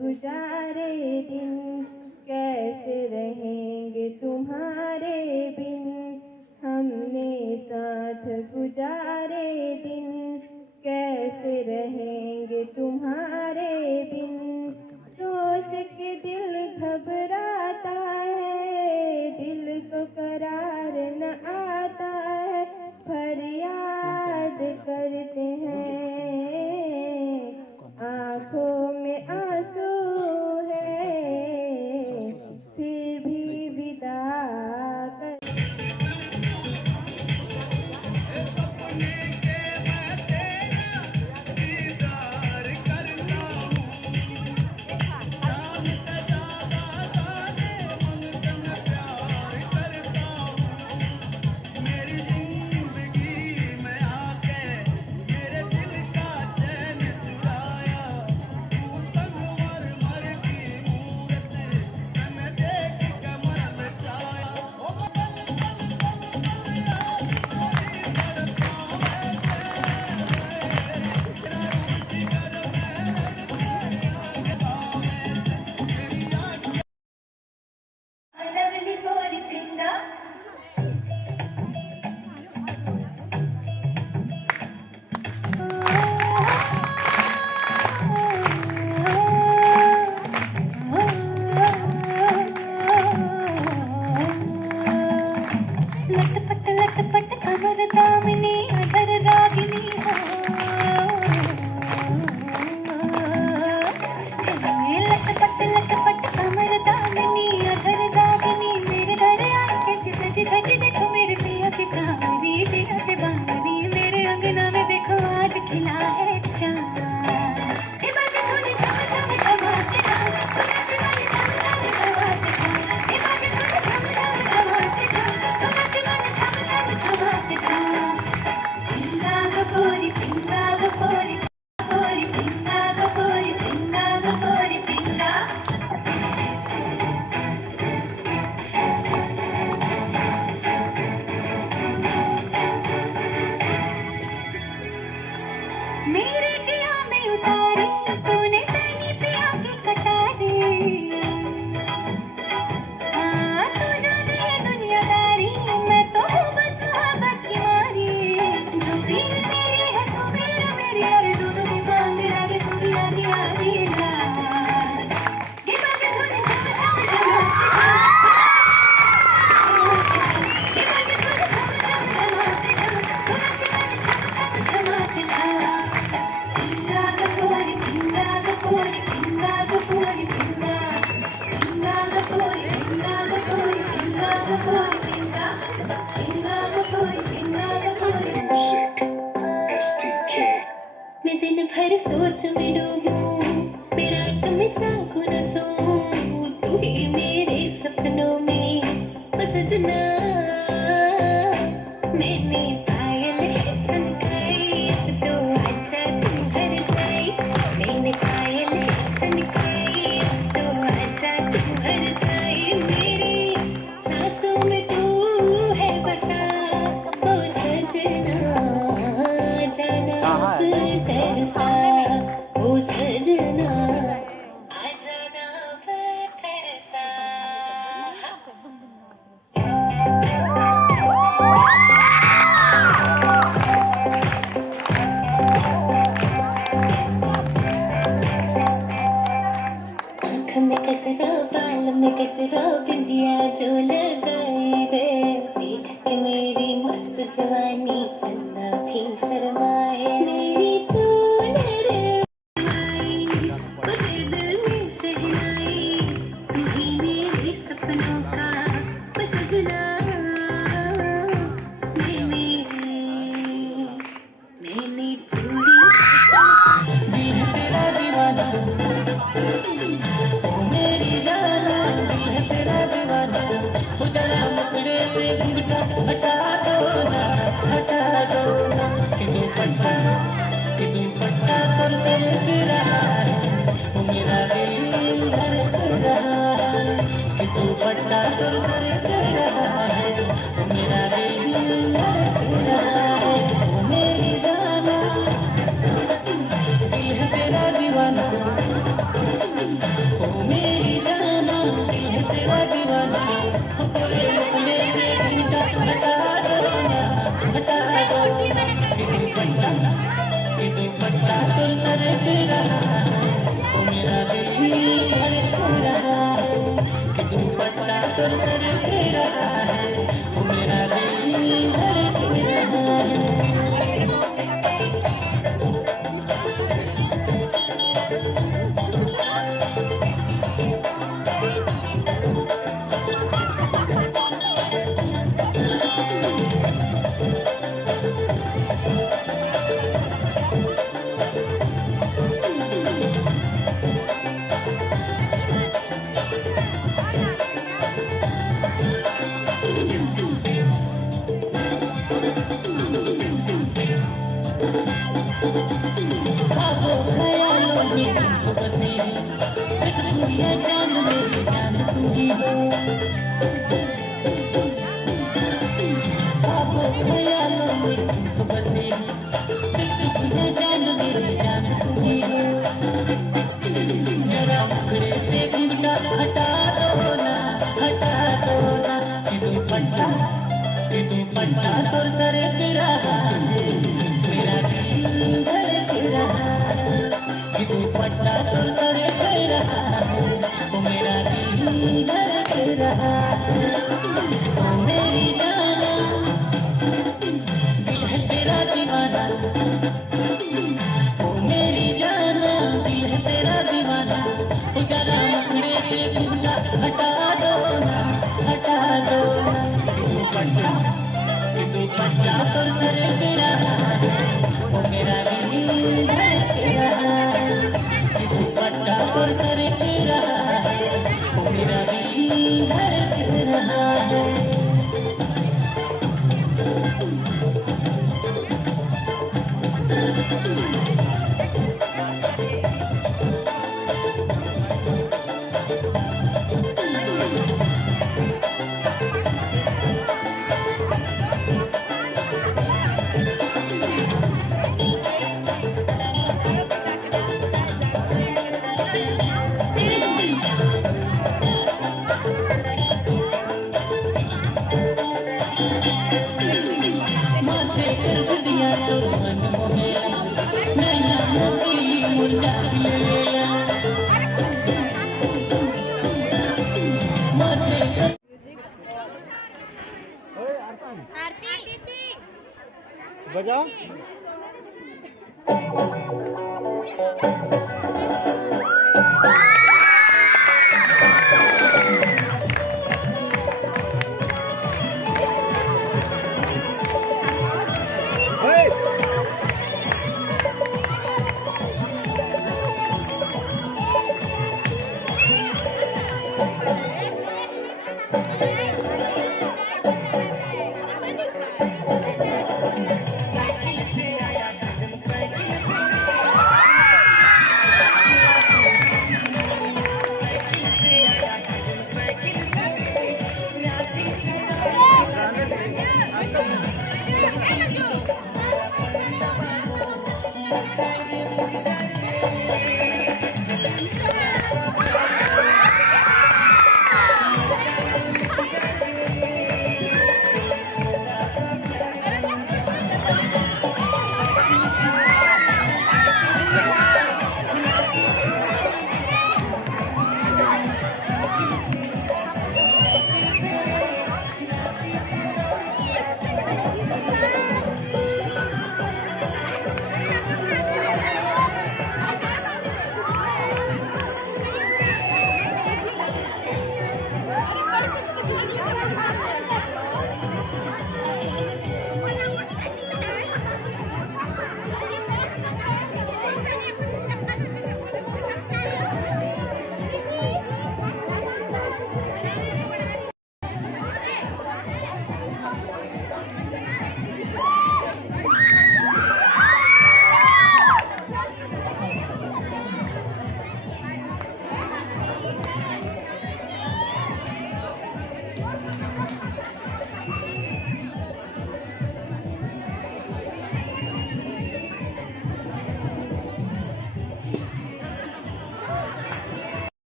गुजारे दिन कैसे रहेंगे तुम्हारे बिन, हमने साथ गुजारे दिन कैसे रहेंगे तुम्हारे बिन। सोच के दिल घबराता है, दिल को करार न आता है, फरियाद करते हैं आँखों में आंसू है, फिर भी विदा कर। तुर सर के रहा है, वो मेरा दिल धड़क रहा है। ख्वाबों ख्यालों में तुम बसी हो, एक दुनिया जान मेरी जान तू ही हो। ख्वाबों ख्यालों में तुम बसी हो, एक दुनिया जान मेरी जान तू ही हो। जरा मुखड़े से घूंघटा हटा दो ना, हटा दो ना, कि दुपट्टा तो सरक रहा है, मेरा दिल धड़क रहा है। कि दुपट्टा तो सरक रहा है, वो मेरा दिल धड़क रहा है। ओ मेरी जाना, दिल है तेरा दीवाना। ओ मेरी जाना, दिल है तेरा दीवाना। ओ जरा मुखड़े से घूंघटा हटा दो ना, हटा दो ना, कि दुपट्टा तो सरक रहा है, वो मेरा दिल धड़क रहा है। कि दुपट्टा तो सरक रहा है, वो मेरा दिल धड़क रहा है। माथे कर दिया तो मन हो गया, नैना मोती मुरझा गया। माथे कर बजा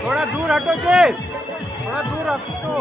थोड़ा दूर हटो जी, थोड़ा दूर हटो।